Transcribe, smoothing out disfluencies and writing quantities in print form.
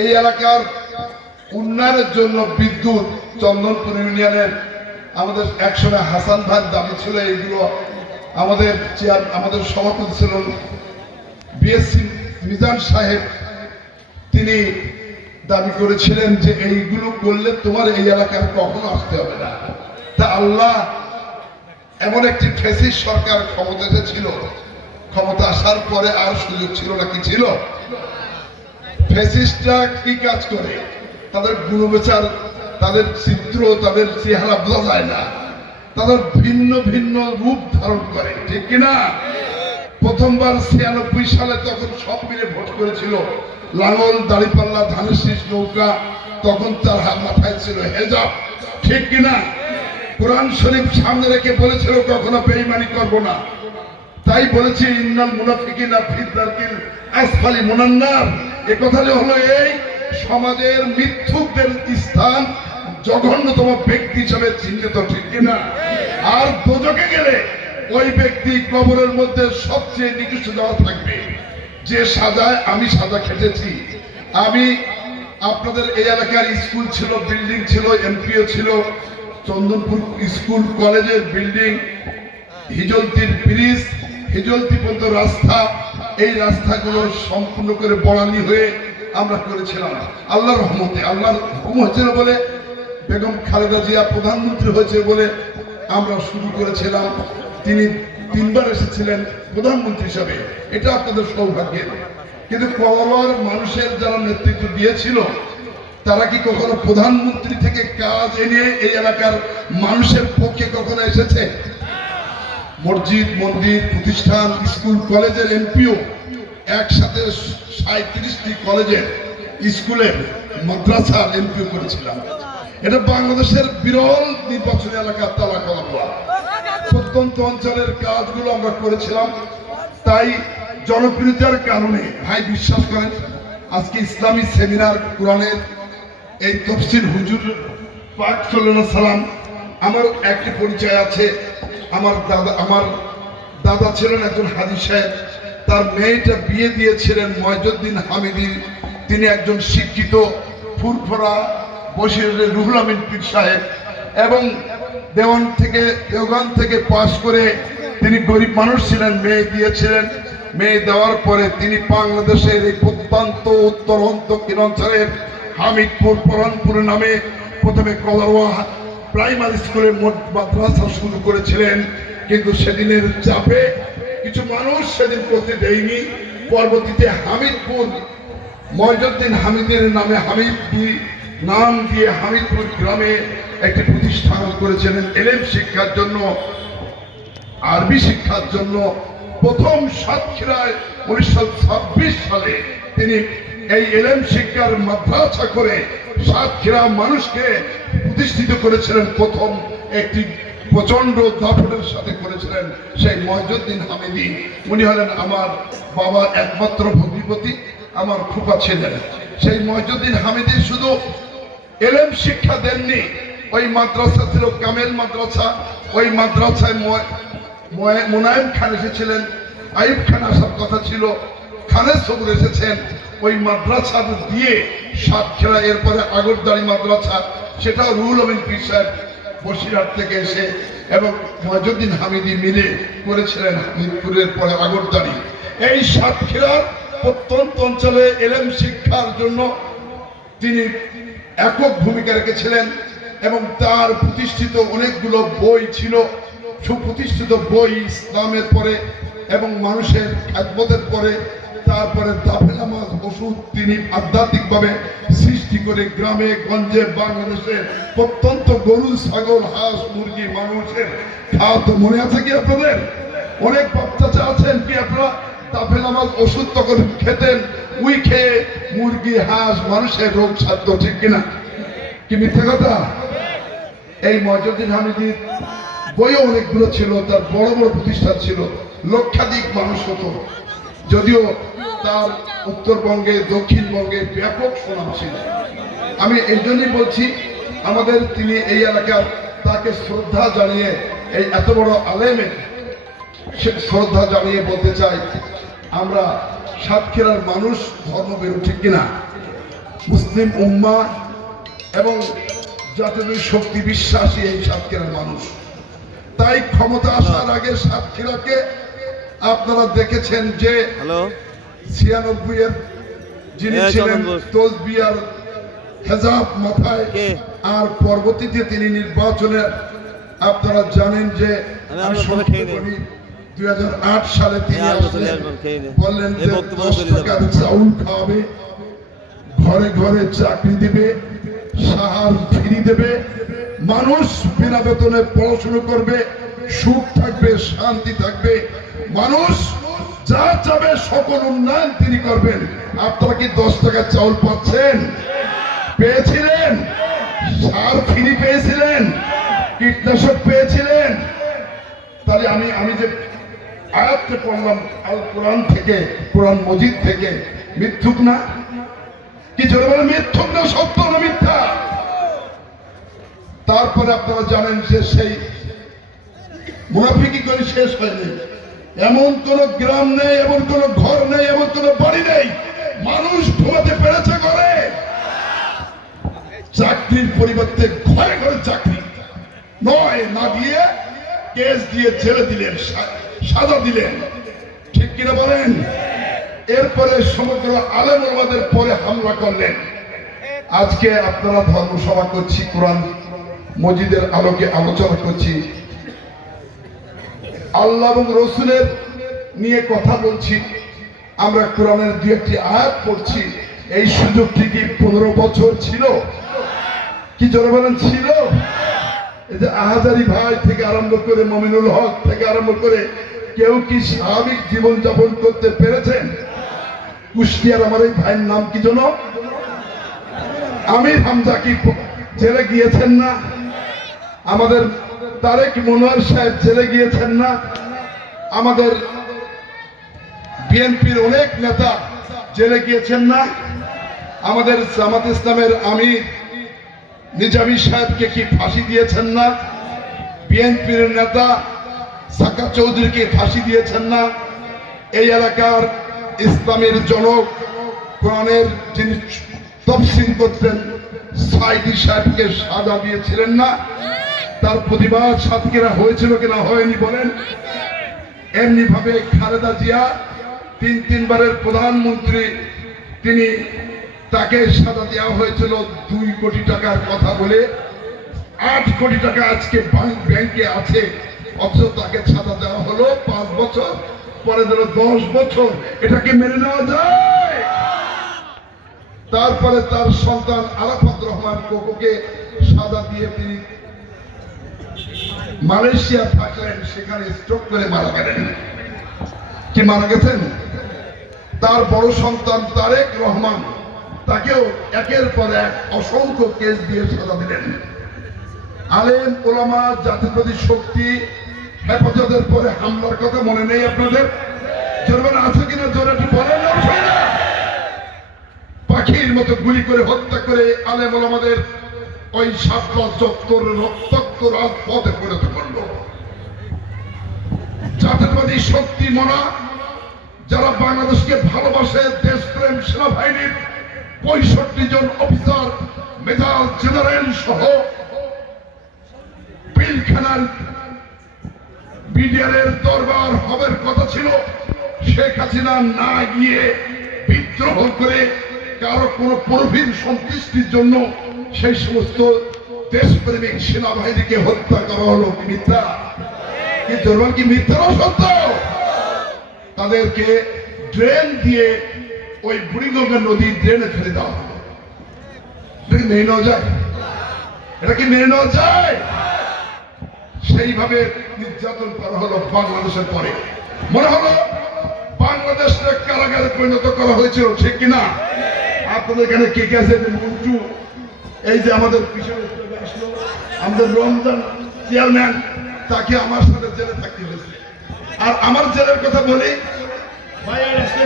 এই এলাকার উন্নয়নের জন্য বিদ্যুৎ চন্দনপুর ইউনিয়নের আমাদের একসময় হাসান ভাইয়ের দাবি ছিল এইগুলো। আমাদের সভাপতি ছিলেন বিএসসি মিজান সাহেব, তিনি দাবি করেছিলেন যে এইগুলো করলে তোমার এই এলাকায় কখনো আসতে হবে না। তা আল্লাহ এমন একটি ফ্যাসিস্ট সরকার ক্ষমতাতে ছিল, ক্ষমতা আসার পরে আর সুযোগ ছিল না, কি ছিল? ফ্যাসিস্টরা কি কাজ করে, তাদের গুণবিচার, তাদের চিত্র, তাদের চেহারা বোঝা যায় না, তাদের ভিন্ন ভিন্ন রূপ ধারণ করে, ঠিক কিনা? প্রথমবার 96 সালে তখন সব মিলে ভোট করেছিল, লাঙল, দাড়িপাল্লা, ধানের শীষ, নৌকা, তখন তার হাত মাথায় ছিল হেজাব, ঠিক কিনা? কোরআন শরীফ সামনে রেখে বলেছিল কখনো বেঈমানি করব না, তাই বলেছি ইন্নাল মুনাফিকিনা ফি দারকিল আসফালি মিনান নার। এই কথাটা হলো এই সমাজের মিথ্যুকদের স্থান জঘন্যতম ব্যক্তি হিসেবে চিহ্নিত, ঠিক কিনা? আর দোজখে গেলে ওই ব্যক্তি কবরের মধ্যে সবচেয়ে নিকৃষ্ট যাওয়া থাকবে। যে সাজায় আমি সাজা খেটেছি। আমি আপনাদের এই এলাকার স্কুল ছিল, বিল্ডিং ছিল, এমপিও ছিল, চন্দনপুর স্কুল কলেজের বিল্ডিং, হিজলতির ব্রিজ, হিজলতি পর্যন্ত রাস্তা, এই রাস্তাগুলো সম্পূর্ণ করে বড়ালি হয়ে আমরা করেছিলাম। আল্লাহর রহমতে, আল্লাহর হুকুম হয়েছিল বলে, বেগম খালেদা জিয়া প্রধানমন্ত্রী হয়েছে বলে আমরা শুরু করেছিলাম। তিনি 3 বার এসেছিলেন প্রধানমন্ত্রী হিসাবে, এটা আপনাদের সৌভাগ্যের। কিন্তু কলার মানুষের যারা নেতৃত্ব দিয়েছিল তারা কি কখনো প্রধানমন্ত্রী থেকে কাজ এনে এই এলাকার মানুষের পক্ষে কখনো এসেছে? মসজিদ, মন্দির, প্রতিষ্ঠান, স্কুল, কলেজের এমপিও একসাথে 37টি কলেজের, স্কুলের, মাদ্রাসার এমপিও করেছিলাম। এটা বাংলাদেশের বিরল নির্বাচনী এলাকা তালাকলা। প্রত্যন্ত অঞ্চলের কাজগুলো আমরা করেছিলাম। তাই জনপ্রিয়তার কারণে ভাই বিশ্বাস করেন, আজকে ইসলামী সেমিনার কোরআনের এই তফসির হুজুর পাক সাল্লাল্লাহু আলাইহি সাল্লাম, আমার একটি পরিচয় আছে। আমার দাদা ছিলেন একজন হাজী সাহেব, তার মেয়েটা বিয়ে দিয়েছিলেন ময়জুদ্দিন হামিদি। তিনি একজন শিক্ষিত ফুরফুরা বসিরের রুহুল আমিন পীর সাহেব, এবং দেওগান থেকে পাশ করে তিনি গরিব মানুষ ছিলেন, মেয়ে দিয়েছিলেন। মেয়ে দেওয়ার পরে তিনি বাংলাদেশের এই প্রত্যন্ত উত্তর দক্ষিণ অঞ্চলের হামিদপুর, পরানপুর নামে প্রথমে কলারোয়া প্রাইমারি স্কুলে মাদ্রাসা শুরু করেছিলেন। কিন্তু সেদিনের চাপে কিছু মানুষ সেদিন করতে দেয়নি। পরবর্তীতে হামিদপুর, ময়জুদ্দিন হামিদের নামে নাম দিয়ে হামিদপুর গ্রামে একটি প্রতিষ্ঠান করেছিলেন এলেম শিক্ষার জন্য, আরবি শিক্ষার জন্য। প্রথম সাতক্ষীরায় 1926 সালে তিনি এই এলেম শিক্ষার মাদ্রাসা করে সাতক্ষীরা মানুষকে প্রতিষ্ঠিত করেছিলেন। প্রথম একটি প্রচন্ড দাপটের সাথে করেছিলেন সেই ময়জুদ্দিন হামিদি। উনি হলেন আমার বাবার একমাত্র ভগ্নিপতি, আমার ফুফা ছিলেন। সেই ময়জুদ্দিন হামিদি শুধু এলেম শিক্ষা দেননি, ওই মাদ্রাসা ছিল কামেল মাদ্রাসা। ওই মাদ্রাসায় মোনায়েম খান এসেছিলেন, আইব খান আসার কথা ছিল, খানের সবুর এসেছেন। ওই মাদ্রাসা দিয়ে সাতক্ষীরা, এরপরে আগরদাড়ি মাদ্রাসা, সেটাও রুহুল আমিন পীর সাহেব বসিরহাট থেকে এসে এবং ময়জুদ্দিন হামিদি মিলে করেছিলেন। মিরপুরের পরে আগরদাড়ি। এই সাতক্ষীরার প্রত্যন্ত অঞ্চলে এলেম শিক্ষার জন্য তিনি একক ভূমিকা রেখেছিলেন, এবং তার প্রতিষ্ঠিত অনেকগুলো বই ছিল, সুপ্রতিষ্ঠিত বই ইসলামের পরে এবং মানুষের খেদমতের পরে। তারপরে দাফে নামাজ, ওষুধ তিনি আধ্যাত্মিকভাবে সৃষ্টি করে গ্রামে গঞ্জে বাংলাদেশের প্রত্যন্ত গরু, ছাগল, হাঁস, মুরগি মানুষের খাওয়া তো মনে আছে কি আপনাদের? অনেক বাচ্চা আছেন কি আপনারা দাফে নামাজ, ওষুধ তখন খেতেন, উই খেয়ে মুরগি, হাঁস মানুষের রোগ সাধ্য, ঠিক কিনা? কি মিথ্যা কথা? এই ময়জুদ্দিন হামিদির বইও অনেকগুলো ছিল, তার বড় বড় প্রতিষ্ঠান ছিল, লক্ষাধিক মানুষ হতো। যদিও তার উত্তরবঙ্গে, দক্ষিণবঙ্গে ব্যাপক সুনাম ছিল। আমি এই জন্যই বলছি, আমাদের তিনি এই এলাকার, তাকে শ্রদ্ধা জানিয়ে, এই এত বড় আলেমের শ্রদ্ধা জানিয়ে বলতে চাই, আমরা সাতক্ষীরার মানুষ ধর্মভীরু, ঠিক কিনা? মুসলিম উম্মাহ এবং জাতীয় শক্তি বিশ্বাসী এই সাতক্ষীরার মানুষ। তাই ক্ষমতা আসার আগে সাতক্ষীরাকে আপনারা দেখেছেন যে 96 এর যিনি ছিলেন তসবিয়ার হেজাব মাথায়, আর পরবর্তীতে তিনি নির্বাচনে আপনারা জানেন যে 2008 সালে তিনি বললেন যে 10 টাকার চাউল খাওয়াবে, ঘরে ঘরে চাকরি দিবে, সাহার ফ্রি দেবে, মানুষ বিনা বেতনে পড়াশুনো করবে, সুখ থাকবে, শান্তি থাকবে, মানুষ যা চাবে সকল উন্নয়ন তিনি করবেন। আপনারা কি 10 টাকার চাউল পাচ্ছেন? পেয়েছিলেন? সার ফ্রি পেয়েছিলেন? কীটনাশক পেয়েছিলেন? তাহলে আমি যে আয়াতটা পড়লাম আল কোরআন থেকে, কোরআন মজিদ থেকে, মিথ্যুক না? কি জোরে বলে মিথ্যুক না, সত্য না মিথ্যা? তারপরে আপনারা জানেন যে সেই মুনাফিকি করে শেষ হয়নি। এমন কোন গ্রাম নেই, এমন কোন ঘর নেই, এমন কোন বাড়ি নেই মানুষ ঘুমাতে পেরেছে করে। চাকরির পরিবর্তে ঘরে ঘরে চাকরি নয় না দিয়ে কেস দিয়ে ছেড়ে দিলেন, সাজা দিলেন, ঠিক কিনা বলেন? এরপরে সমগ্র আলেম ওলামাদের পরে হামলা করলেন। আজকে আপনারা ধর্মসভা করছি, কোরআন মজিদের আলোকে আলোচনা করছি, আল্লাহ এবং রসুলের নিয়ে কথা বলছি, আমরা কোরআনের 2-1টি আয়াত পড়ছি। এই সুযোগটি কি 15 বছর ছিল? কি জোরে বলেন ছিল? এই যে আহাজারি ভাই থেকে আরম্ভ করে মমিনুল হক থেকে আরম্ভ করে কেউ কি স্বাভাবিক জীবন যাপন করতে পেরেছেন? কুষ্টিয়ার আমার এই ভাইয়ের নাম কি যেন, আমির হামজা, কি জেলে গিয়েছেন না? আমাদের তারেক মনোয়ার সাহেব জেলে গিয়েছেন না? আমাদের বিএনপির অনেক নেতা জেলে গিয়েছেন না? আমাদের জামাত ইসলামের আমির নিজামী সাহেবকে কি ফাঁসি দিয়েছেন না? বিএনপির নেতা সাকা চৌধুরীকে ফাঁসি দিয়েছেন না? এই এলাকার ইসলামের জনক, কোরআনের যিনি তফসিল করতেন সাইদি সাহেবকে সাজা দিয়েছিলেন না? তার প্রতিবাদ সাতক্ষীরা হয়েছিল কিনা হয়নি বলেন? এমনি ভাবে খালেদা জিয়া 3 বারের প্রধানমন্ত্রী, তিনি তাকে সাজা দেওয়া হয়েছিল 2 কোটি টাকার কথা বলে। 8 কোটি টাকা আজকে ব্যাংকে আছে, অথচ তাকে সাজা দেওয়া হলো 5 বছর, পরে দিল 10 বছর। এটাকে মেনে নেওয়া যায়? তারপরে তার সন্তান আরাফাত রহমান কোকোকে সাজা দিয়ে তিনি মালয়েশিয়া থাকলেন, সেখানে স্ট্রোক করে মারা গেলেন। কি মারা গেছেন? তার বড় সন্তান তারেক রহমান, তাকেও একের পর এক অসংখ্য কেস দিয়ে সাজা দিলেন। আলেম ওলামা জাতীয়তাবাদী শক্তি হেফাজতের পরে হামলার কথা মনে নেই আপনাদের? জোরবান আছে কিনা জোরে বলেন না? পাখির মতো গুলি করে হত্যা করে আলেম ওলামাদের ওই শাপলা চত্বর রক্তাক্ত রাজপথে পরিণত করল। জাতীয়তাবাদী শক্তি মনা যারা বাংলাদেশকে ভালোবাসে, দেশপ্রেম সেনাবাহিনীর 65 জন অফিসার, মেজর জেনারেল সহ পিলখানার বিডিআরের দরবার হবার কথা ছিল, শেখ হাসিনা না গিয়ে বিদ্রোহ করে কারো কোনো প্রবীণ সন্তুষ্টির জন্য সেই সমস্ত দেশপ্রেমিক সেনাবাহিনীকে হত্যা করা হলো। মিথ্যা? কি দুর্বল? কি মিথ্যা না সত্য? তাদেরকে ড্রেন দিয়ে ওই বুড়িগঙ্গা নদীর ড্রেনে ফেলে দেওয়া হলো। এটা কি মেনে নেওয়া যায়? এটা কি মেনে নেওয়া যায়? সেইভাবে নির্যাতন করা হলো বাংলাদেশের পরে। মনে হলো বাংলাদেশের কারাগারে পরিণত করা হয়েছিল, ঠিক কিনা? আপনাদের এখানে কে কে আছে? মন্টু, এই যে আমাদের পিছনে আসলো আমাদের রমজান চেয়ারম্যান, তাকে আমার সাথে জেলে থাকতে হয়েছে। আর আমার জেলের কথা বলি, ভাই আর আসছে